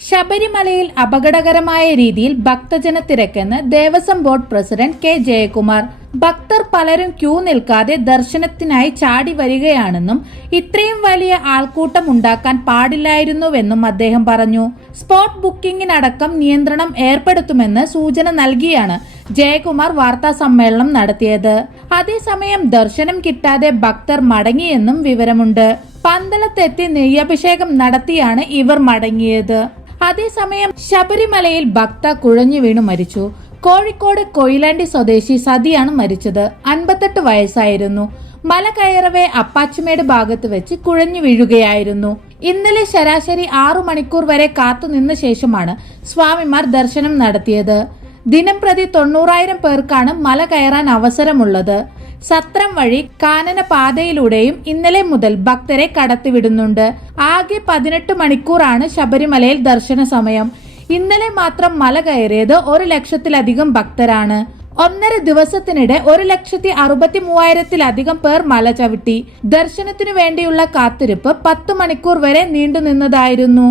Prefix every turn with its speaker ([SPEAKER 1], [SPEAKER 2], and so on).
[SPEAKER 1] ശബരിമലയിൽ അപകടകരമായ രീതിയിൽ ഭക്തജന തിരക്കെന്ന് Devaswom board president K Jayakumar. ഭക്തർ പലരും ക്യൂ നിൽക്കാതെ ദർശനത്തിനായി ചാടി വരികയാണെന്നും ഇത്രയും വലിയ ആൾക്കൂട്ടം ഉണ്ടാക്കാൻ പാടില്ലായിരുന്നുവെന്നും അദ്ദേഹം പറഞ്ഞു. സ്പോട്ട് ബുക്കിംഗിനടക്കം നിയന്ത്രണം ഏർപ്പെടുത്തുമെന്ന് സൂചന നൽകിയാണ് ജയകുമാർ വാർത്താ സമ്മേളനം നടത്തിയത്. അതേസമയം ദർശനം കിട്ടാതെ ഭക്തർ മടങ്ങിയെന്നും വിവരമുണ്ട്. പന്തളത്തെത്തി നെയ്യഭിഷേകം നടത്തിയാണ് ഇവർ മടങ്ങിയത്. അതേസമയം ശബരിമലയിൽ ഭക്ത കുഴഞ്ഞു വീണു മരിച്ചു. കോഴിക്കോട് കൊയിലാണ്ടി സ്വദേശി സതിയാണ് മരിച്ചത്. അൻപത്തെട്ട് വയസ്സായിരുന്നു. മല കയറവേ അപ്പാച്ചുമേട് ഭാഗത്ത് വെച്ച് കുഴഞ്ഞു വീഴുകയായിരുന്നു. ഇന്നലെ ശരാശരി ആറു മണിക്കൂർ വരെ കാത്തുനിന്ന ശേഷമാണ് സ്വാമിമാർ ദർശനം നടത്തിയത്. ദിനം പ്രതി തൊണ്ണൂറായിരം പേർക്കാണ് മല കയറാൻ അവസരമുള്ളത്. സത്രം വഴി കാനന പാതയിലൂടെയും ഇന്നലെ മുതൽ ഭക്തരെ കടത്തിവിടുന്നുണ്ട്. ആകെ പതിനെട്ട് മണിക്കൂറാണ് ശബരിമലയിൽ ദർശന സമയം ഇന്നലെ മാത്രം മല കയറിയത് ഒരു ലക്ഷത്തിലധികം ഭക്തരാണ്. ഒന്നര ദിവസത്തിനിടെ ഒരു ലക്ഷത്തി അറുപത്തി മൂവായിരത്തിലധികം പേർ മല ചവിട്ടി. ദർശനത്തിനു വേണ്ടിയുള്ള കാത്തിരിപ്പ് പത്ത് മണിക്കൂർ വരെ നീണ്ടുനിന്നതായിരുന്നു.